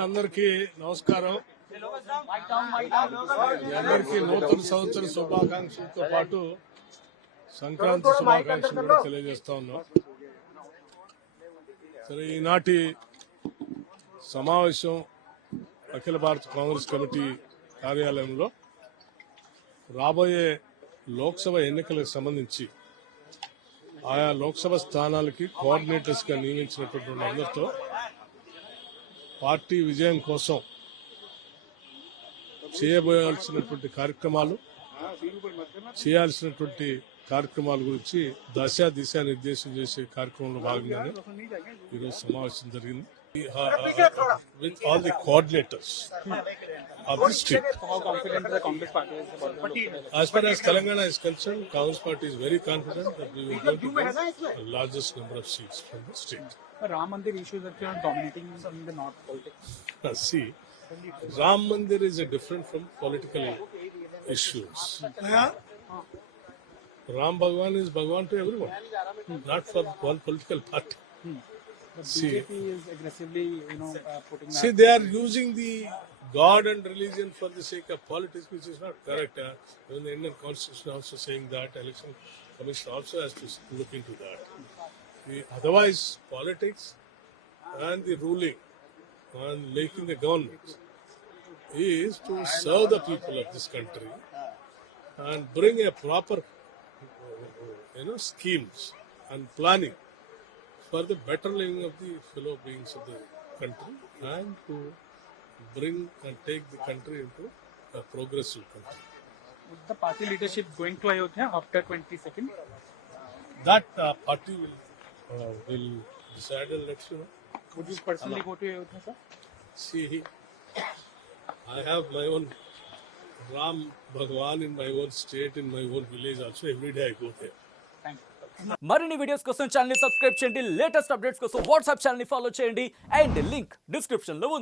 మిత్రులందరికీ నమస్కారం. మీ అందరికీ నూతన సంవత్సర శుభాకాంక్షలతో పాటు సంక్రాంతి శుభాకాంక్షలు కూడా తెలియజేస్తా ఉన్నాం. సరే, ఈనాటి సమావేశం అఖిల భారత కాంగ్రెస్ కమిటీ కార్యాలయంలో రాబోయే లోక్సభ ఎన్నికలకు సంబంధించి ఆయా లోక్సభ స్థానాలకి కోఆర్డినేటర్స్ గా నియమించినటువంటి అందరితో పార్టీ విజయం కోసం చేయబోయాల్సినటువంటి కార్యక్రమాలు, చేయాల్సినటువంటి కార్యక్రమాల గురించి దిశా నిర్దేశం చేసే కార్యక్రమంలో భాగంగానే ఈరోజు సమావేశం జరిగింది. With all the coordinators of the state. How confident the Congress party is about the As far as Telangana is concerned, Congress party is very confident that we will get the largest number of seats from the state. Ram Mandir issues that are dominating in the North politics. See, Ram Mandir is different from political issues. Ram Bhagwan is Bhagwan to everyone, not for one political party. The BJP is aggressively, putting. See, they are using the God and religion for the sake of politics, which is not correct. Even the Indian Constitution also saying that. Election Commission also has to look into that. Otherwise, politics and the ruling and making the government is to serve the people of this country and bring a proper, schemes and planning for the better living of the fellow beings of the country and to bring and take the country into a progressive country. Is the party leadership going to Ayodhya after 22nd? That party will decide and let you know. Would you personally go to Ayodhya, sir? See, I have my own Ram Bhagwan in my own state, in my own village also. Every day I go there. Thank you. మరిన్ని videos కోసం channel ని subscribe చేయండి, latest updates కోసం WhatsApp channel ని follow చేయండి and link description లో ఉంది.